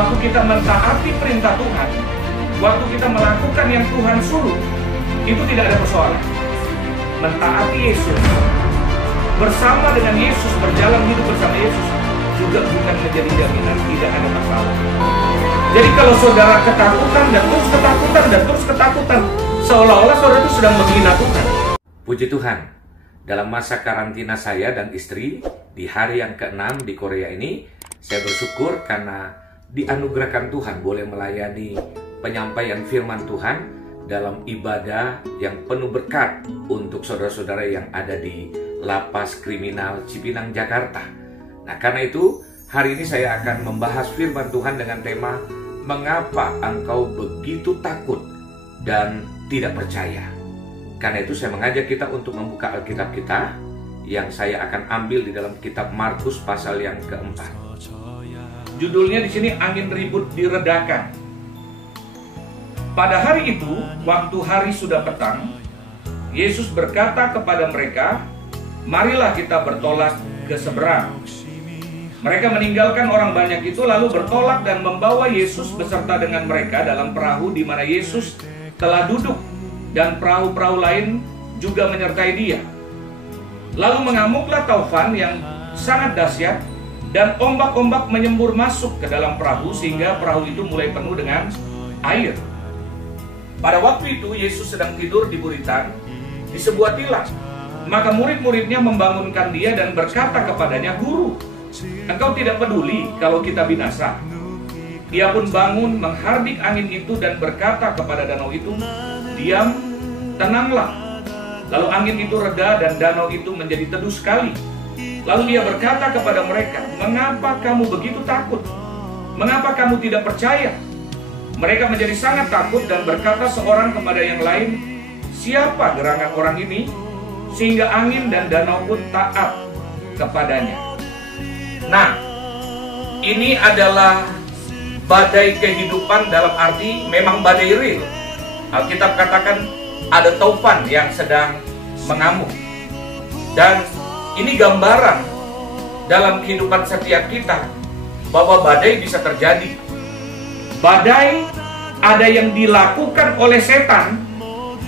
waktu kita mentaati perintah Tuhan, waktu kita melakukan yang Tuhan suruh, itu tidak ada persoalan. Mentaati Yesus, bersama dengan Yesus, berjalan hidup bersama Yesus, juga bukan menjadi jaminan tidak ada masalah. Jadi kalau saudara ketakutan dan terus ketakutan dan terus ketakutan, seolah-olah saudara itu sedang menghina Tuhan. Puji Tuhan, dalam masa karantina saya dan istri di hari yang ke-6 di Korea ini, saya bersyukur karena dianugerahkan Tuhan boleh melayani penyampaian firman Tuhan dalam ibadah yang penuh berkat untuk saudara-saudara yang ada di Lapas Kriminal Cipinang, Jakarta. Nah, karena itu hari ini saya akan membahas firman Tuhan dengan tema mengapa engkau begitu takut dan tidak percaya. Karena itu saya mengajak kita untuk membuka Alkitab kita yang saya akan ambil di dalam kitab Markus pasal yang ke-4. Judulnya di sini angin ribut diredakan. Pada hari itu, waktu hari sudah petang, Yesus berkata kepada mereka, "Marilah kita bertolak ke seberang." Mereka meninggalkan orang banyak itu lalu bertolak dan membawa Yesus beserta dengan mereka dalam perahu di mana Yesus telah duduk, dan perahu-perahu lain juga menyertai dia. Lalu mengamuklah taufan yang sangat dahsyat, dan ombak-ombak menyembur masuk ke dalam perahu sehingga perahu itu mulai penuh dengan air. Pada waktu itu Yesus sedang tidur di buritan di sebuah tilam. Maka murid-muridnya membangunkan dia dan berkata kepadanya, "Guru, engkau tidak peduli kalau kita binasa?" Dia pun bangun, menghardik angin itu dan berkata kepada danau itu, "Diam, tenanglah." Lalu angin itu reda dan danau itu menjadi teduh sekali. Lalu dia berkata kepada mereka, "Mengapa kamu begitu takut? Mengapa kamu tidak percaya?" Mereka menjadi sangat takut dan berkata seorang kepada yang lain, "Siapa gerangan orang ini sehingga angin dan danau pun taat kepadanya?" Nah, ini adalah badai kehidupan dalam arti memang badai real. Alkitab katakan ada taufan yang sedang mengamuk. Dan ini gambaran dalam kehidupan setiap kita bahwa badai bisa terjadi. Badai ada yang dilakukan oleh setan.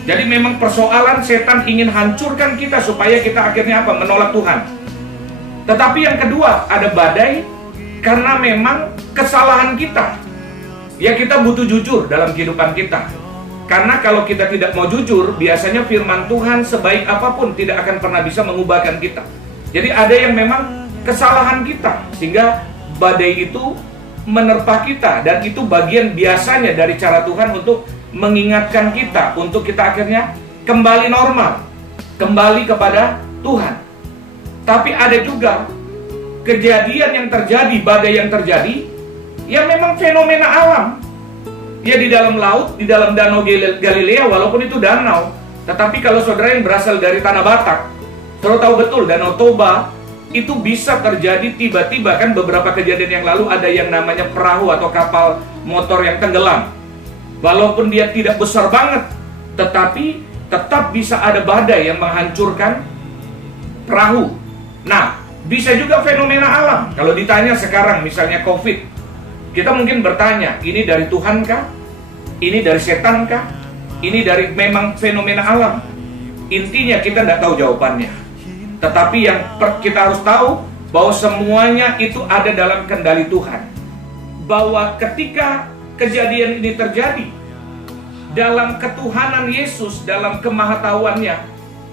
Jadi memang persoalan setan ingin hancurkan kita supaya kita akhirnya apa? Menolak Tuhan. Tetapi yang kedua, ada badai karena memang kesalahan kita. Ya, kita butuh jujur dalam kehidupan kita. Karena kalau kita tidak mau jujur, biasanya firman Tuhan sebaik apapun tidak akan pernah bisa mengubahkan kita. Jadi ada yang memang kesalahan kita, sehingga badai itu menerpa kita. Dan itu bagian biasanya dari cara Tuhan untuk mengingatkan kita, untuk kita akhirnya kembali normal, kembali kepada Tuhan. Tapi ada juga kejadian yang terjadi, badai yang terjadi, yang memang fenomena alam. Ya, di dalam laut, di dalam danau Galilea, walaupun itu danau, tetapi kalau saudara yang berasal dari tanah Batak, saudara tahu betul Danau Toba itu bisa terjadi tiba-tiba. Kan beberapa kejadian yang lalu ada yang namanya perahu atau kapal motor yang tenggelam. Walaupun dia tidak besar banget, tetapi tetap bisa ada badai yang menghancurkan perahu. Nah, bisa juga fenomena alam. Kalau ditanya sekarang misalnya COVID, kita mungkin bertanya, ini dari Tuhan kah? Ini dari setan kah? Ini dari memang fenomena alam? Intinya kita tidak tahu jawabannya. Tetapi yang kita harus tahu bahwa semuanya itu ada dalam kendali Tuhan. Bahwa ketika kejadian ini terjadi, dalam ketuhanan Yesus, dalam kemahatauannya,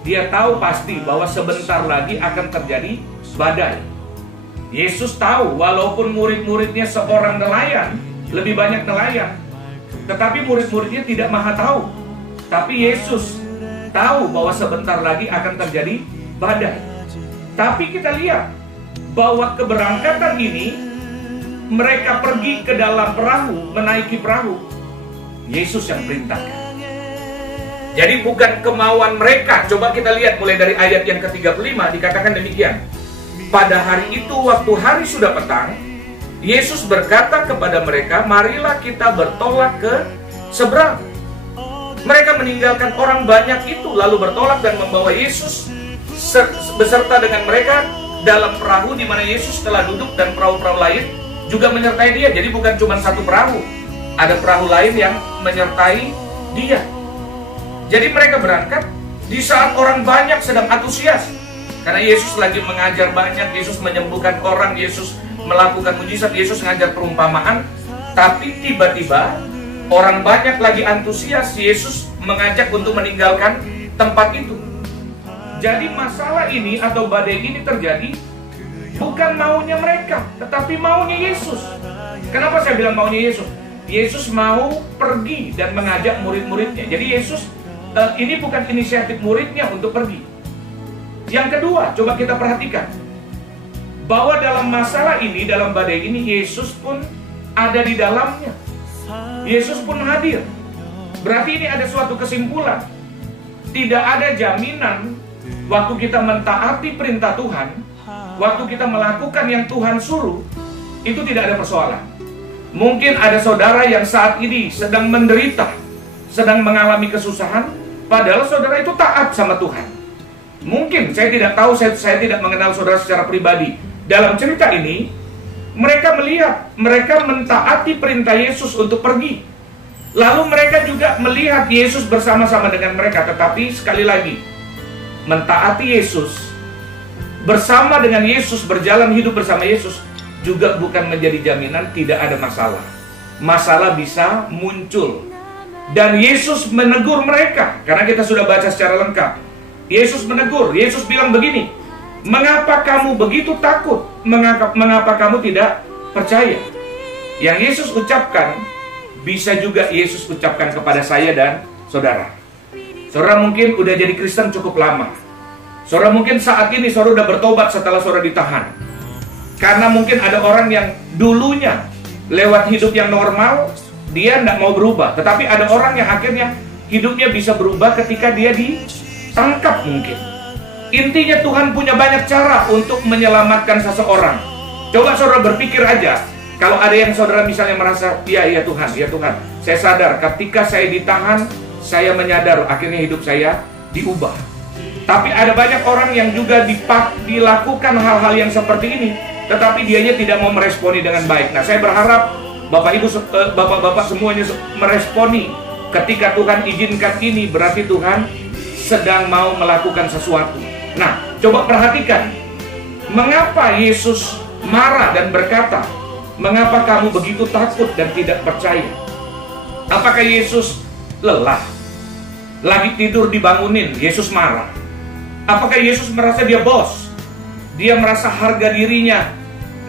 dia tahu pasti bahwa sebentar lagi akan terjadi badai. Yesus tahu walaupun murid-muridnya seorang nelayan, lebih banyak nelayan, tetapi murid-muridnya tidak maha tahu. Tapi Yesus tahu bahwa sebentar lagi akan terjadi badai. Tapi kita lihat bahwa keberangkatan ini, mereka pergi ke dalam perahu, menaiki perahu, Yesus yang perintahkan. Jadi bukan kemauan mereka. Coba kita lihat mulai dari ayat yang ke-35, dikatakan demikian. Pada hari itu, waktu hari sudah petang, Yesus berkata kepada mereka, "Marilah kita bertolak ke seberang." Mereka meninggalkan orang banyak itu, lalu bertolak dan membawa Yesus beserta dengan mereka dalam perahu di mana Yesus telah duduk, dan perahu-perahu lain juga menyertai dia. Jadi bukan cuma satu perahu, ada perahu lain yang menyertai dia. Jadi mereka berangkat di saat orang banyak sedang antusias. Karena Yesus lagi mengajar banyak, Yesus menyembuhkan orang, Yesus melakukan mujizat, Yesus mengajar perumpamaan. Tapi tiba-tiba orang banyak lagi antusias, Yesus mengajak untuk meninggalkan tempat itu. Jadi masalah ini atau badai ini terjadi bukan maunya mereka, tetapi maunya Yesus. Kenapa saya bilang maunya Yesus? Yesus mau pergi dan mengajak murid-muridnya. Jadi Yesus ini bukan inisiatif muridnya untuk pergi. Yang kedua, coba kita perhatikan bahwa dalam masalah ini, dalam badai ini, Yesus pun ada di dalamnya. Yesus pun hadir. Berarti ini ada suatu kesimpulan. Tidak ada jaminan waktu kita mentaati perintah Tuhan, waktu kita melakukan yang Tuhan suruh, itu tidak ada persoalan. Mungkin ada saudara yang saat ini sedang menderita, sedang mengalami kesusahan, padahal saudara itu taat sama Tuhan. Mungkin, saya tidak tahu, saya tidak mengenal saudara secara pribadi. Dalam cerita ini, mereka melihat, mereka mentaati perintah Yesus untuk pergi. Lalu mereka juga melihat Yesus bersama-sama dengan mereka. Tetapi sekali lagi, mentaati Yesus, bersama dengan Yesus, berjalan hidup bersama Yesus, juga bukan menjadi jaminan tidak ada masalah. Masalah bisa muncul. Dan Yesus menegur mereka. Karena kita sudah baca secara lengkap. Yesus menegur, Yesus bilang begini, mengapa kamu begitu takut? Mengapa kamu tidak percaya? Yang Yesus ucapkan, bisa juga Yesus ucapkan kepada saya dan saudara. Saudara mungkin udah jadi Kristen cukup lama. Saudara mungkin saat ini saudara udah bertobat setelah saudara ditahan. Karena mungkin ada orang yang dulunya lewat hidup yang normal, dia tidak mau berubah. Tetapi ada orang yang akhirnya hidupnya bisa berubah ketika dia ditangkap mungkin. Intinya Tuhan punya banyak cara untuk menyelamatkan seseorang. Coba saudara berpikir aja, kalau ada yang saudara misalnya merasa, iya Tuhan, saya sadar ketika saya ditahan, saya menyadar akhirnya hidup saya diubah. Tapi ada banyak orang yang juga dilakukan hal-hal yang seperti ini, tetapi dianya tidak mau meresponi dengan baik. Nah, saya berharap Bapak Ibu, Bapak-Bapak semuanya meresponi. Ketika Tuhan izinkan ini, berarti Tuhan sedang mau melakukan sesuatu. Nah, coba perhatikan, mengapa Yesus marah dan berkata, mengapa kamu begitu takut dan tidak percaya? Apakah Yesus lelah? Lagi tidur dibangunin, Yesus marah. Apakah Yesus merasa dia bos? Dia merasa harga dirinya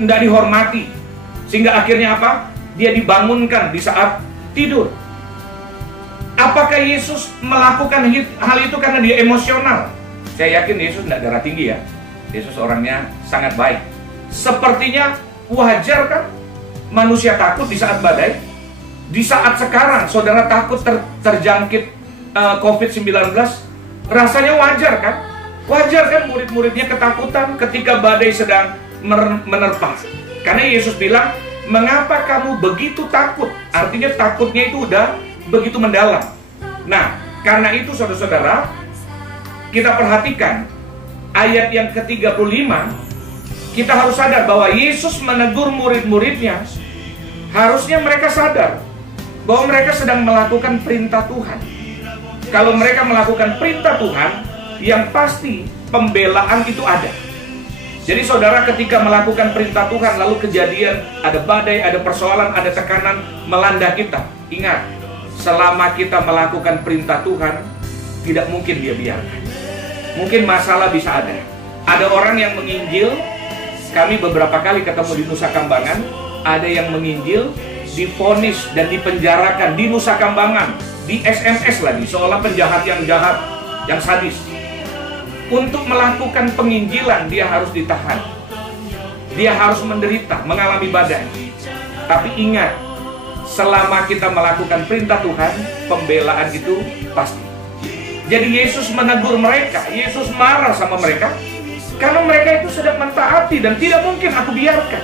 tidak dihormati, sehingga akhirnya apa? Dia dibangunkan di saat tidur. Apakah Yesus melakukan hal itu karena dia emosional? Saya yakin Yesus tidak darah tinggi ya. Yesus orangnya sangat baik. Sepertinya wajar kan manusia takut di saat badai? Di saat sekarang saudara takut terjangkit COVID-19, rasanya wajar kan? Wajar kan murid-muridnya ketakutan ketika badai sedang menerpa. Karena Yesus bilang, mengapa kamu begitu takut? Artinya takutnya itu udah begitu mendalam. Nah, karena itu saudara-saudara, kita perhatikan ayat yang ke-35. Kita harus sadar bahwa Yesus menegur murid-muridnya. Harusnya mereka sadar bahwa mereka sedang melakukan perintah Tuhan. Kalau mereka melakukan perintah Tuhan, yang pasti pembelaan itu ada. Jadi saudara ketika melakukan perintah Tuhan, lalu kejadian, ada badai, ada persoalan, ada tekanan melanda kita, ingat, selama kita melakukan perintah Tuhan, tidak mungkin dia biarkan. Mungkin masalah bisa ada. Ada orang yang menginjil, kami beberapa kali ketemu di Nusa Kambangan, ada yang menginjil, divonis dan dipenjarakan di Nusa Kambangan, di SMS lagi, seolah penjahat yang jahat, yang sadis. Untuk melakukan penginjilan, dia harus ditahan. Dia harus menderita, mengalami badai. Tapi ingat, selama kita melakukan perintah Tuhan, pembelaan itu pasti. Jadi Yesus menegur mereka, Yesus marah sama mereka, karena mereka itu sedang mentaati dan tidak mungkin aku biarkan.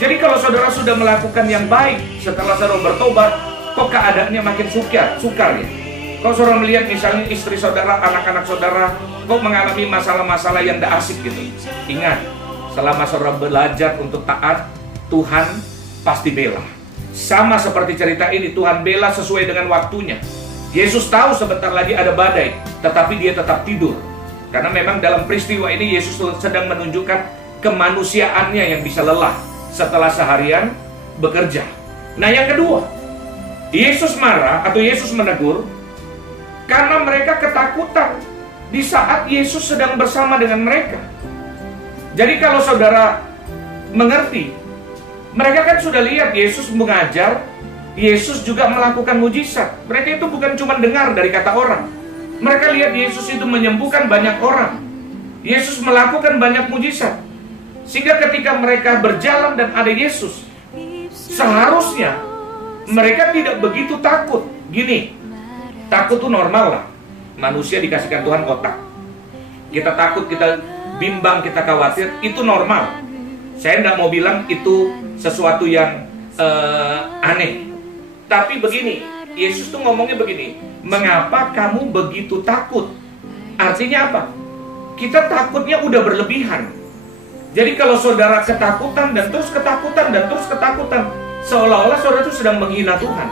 Jadi kalau saudara sudah melakukan yang baik, setelah saudara bertobat, kok keadaannya makin sukar ya? Kalau saudara melihat misalnya istri saudara, anak-anak saudara, kok mengalami masalah-masalah yang tidak asik gitu. Ingat, selama saudara belajar untuk taat, Tuhan pasti bela. Sama seperti cerita ini, Tuhan bela sesuai dengan waktunya. Yesus tahu sebentar lagi ada badai, tetapi dia tetap tidur. Karena memang dalam peristiwa ini Yesus sedang menunjukkan kemanusiaannya yang bisa lelah setelah seharian bekerja. Nah, yang kedua, Yesus marah atau Yesus menegur karena mereka ketakutan di saat Yesus sedang bersama dengan mereka. Jadi kalau saudara mengerti, mereka kan sudah lihat Yesus mengajar, Yesus juga melakukan mujizat. Mereka itu bukan cuma dengar dari kata orang. Mereka lihat Yesus itu menyembuhkan banyak orang. Yesus melakukan banyak mujizat. Sehingga ketika mereka berjalan dan ada Yesus, seharusnya mereka tidak begitu takut. Gini, takut itu normal lah. Manusia dikasihkan Tuhan otak. Kita takut, kita bimbang, kita khawatir, itu normal. Saya tidak mau bilang itu sesuatu yang aneh. Tapi begini, Yesus tuh ngomongnya begini, mengapa kamu begitu takut? Artinya apa? Kita takutnya udah berlebihan. Jadi kalau saudara ketakutan dan terus ketakutan dan terus ketakutan, seolah-olah saudara itu sedang menghina Tuhan.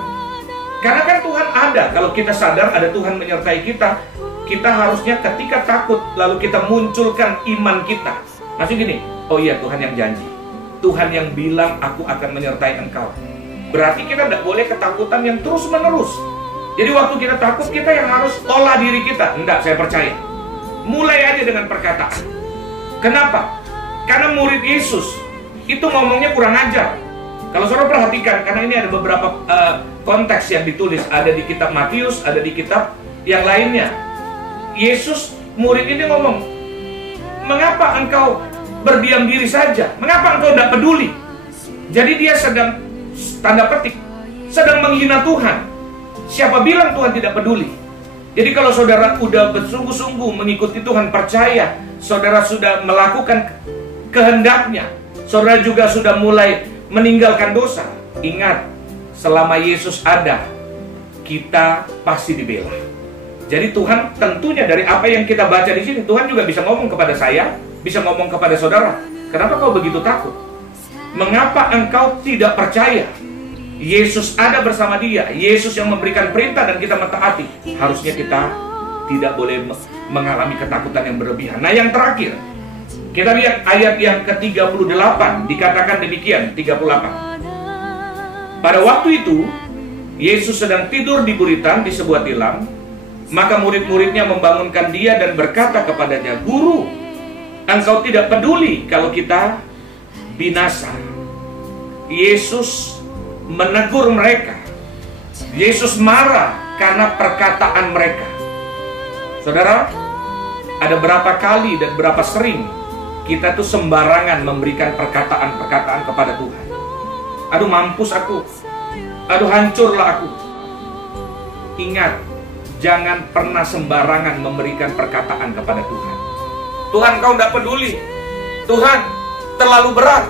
Karena kan Tuhan ada, kalau kita sadar ada Tuhan menyertai kita, kita harusnya ketika takut lalu kita munculkan iman kita. Maksudnya gini, oh iya, Tuhan yang janji, Tuhan yang bilang aku akan menyertai engkau. Berarti kita tidak boleh ketakutan yang terus menerus. Jadi waktu kita takut, kita yang harus olah diri kita. Enggak, saya percaya. Mulai aja dengan perkataan. Kenapa? Karena murid Yesus itu ngomongnya kurang ajar. Kalau saudara perhatikan, karena ini ada beberapa konteks yang ditulis, ada di kitab Matius, ada di kitab yang lainnya. Yesus, murid ini ngomong, mengapa engkau berdiam diri saja? Mengapa engkau tidak peduli? Jadi dia sedang, tanda petik, sedang menghina Tuhan. Siapa bilang Tuhan tidak peduli? Jadi kalau saudara udah bersungguh-sungguh mengikuti Tuhan, percaya, saudara sudah melakukan kehendaknya, saudara juga sudah mulai meninggalkan dosa. Ingat, selama Yesus ada, kita pasti dibela. Jadi Tuhan tentunya dari apa yang kita baca di sini, Tuhan juga bisa ngomong kepada saya, bisa ngomong kepada saudara. Kenapa kau begitu takut? Mengapa engkau tidak percaya? Yesus ada bersama dia, Yesus yang memberikan perintah dan kita mentaati. Harusnya kita tidak boleh mengalami ketakutan yang berlebihan. Nah, yang terakhir, kita lihat ayat yang ke-38, dikatakan demikian, 38. Pada waktu itu, Yesus sedang tidur di buritan di sebuah tilam, maka murid-muridnya membangunkan dia dan berkata kepadanya, Guru, engkau tidak peduli kalau kita binasa. Yesus menegur mereka. Yesus marah karena perkataan mereka. Saudara, ada berapa kali dan berapa sering kita tuh sembarangan memberikan perkataan-perkataan kepada Tuhan. Aduh, mampus aku. Aduh, hancurlah aku. Ingat, jangan pernah sembarangan memberikan perkataan kepada Tuhan. Tuhan, kau tidak peduli. Tuhan, terlalu berat.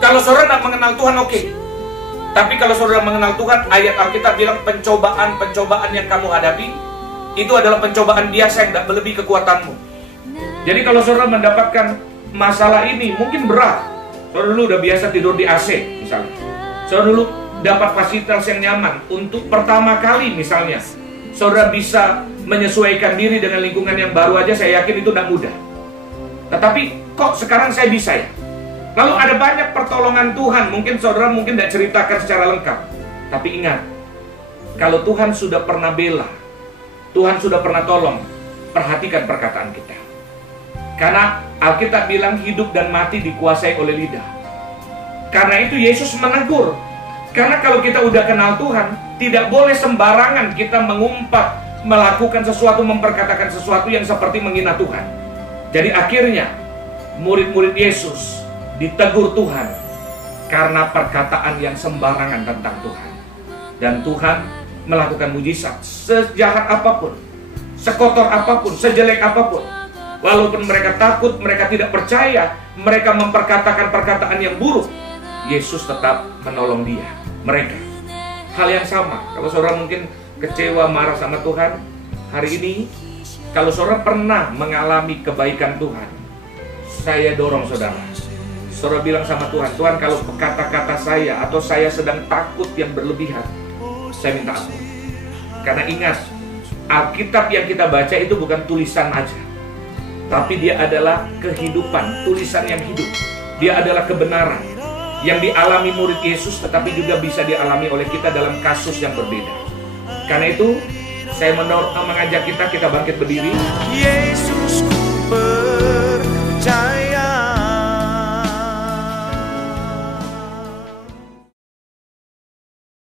Kalau saudara tidak mengenal Tuhan, oke. Tapi kalau saudara mengenal Tuhan, ayat Alkitab bilang pencobaan-pencobaan yang kamu hadapi, itu adalah pencobaan biasa yang tidak melebihi kekuatanmu. Jadi kalau saudara mendapatkan masalah ini, mungkin berat. Saudara dulu udah biasa tidur di AC, misalnya. Saudara dulu dapat fasilitas yang nyaman. Untuk pertama kali misalnya, saudara bisa menyesuaikan diri dengan lingkungan yang baru aja, saya yakin itu tidak mudah. Tetapi kok sekarang saya bisa ya? Lalu ada banyak pertolongan Tuhan. Mungkin saudara tidak ceritakan secara lengkap. Tapi ingat, kalau Tuhan sudah pernah bela, Tuhan sudah pernah tolong, perhatikan perkataan kita. Karena Alkitab bilang hidup dan mati dikuasai oleh lidah. Karena itu Yesus menegur. Karena kalau kita udah kenal Tuhan, tidak boleh sembarangan kita mengumpat, melakukan sesuatu, memperkatakan sesuatu yang seperti menghina Tuhan. Jadi akhirnya murid-murid Yesus ditegur Tuhan karena perkataan yang sembarangan tentang Tuhan. Dan Tuhan melakukan mujizat sejahat apapun, sekotor apapun, sejelek apapun. Walaupun mereka takut, mereka tidak percaya, mereka memperkatakan perkataan yang buruk, Yesus tetap menolong mereka. Hal yang sama, kalau saudara mungkin kecewa, marah sama Tuhan, hari ini, kalau saudara pernah mengalami kebaikan Tuhan, saya dorong saudara, saudara bilang sama Tuhan, Tuhan kalau kata-kata saya atau saya sedang takut yang berlebihan, saya minta ampun. Karena ingat, Alkitab yang kita baca itu bukan tulisan aja, tapi dia adalah kehidupan, tulisan yang hidup. Dia adalah kebenaran yang dialami murid Yesus, tetapi juga bisa dialami oleh kita dalam kasus yang berbeda. Karena itu, saya mengajak kita bangkit berdiri. Yesus, ku percaya.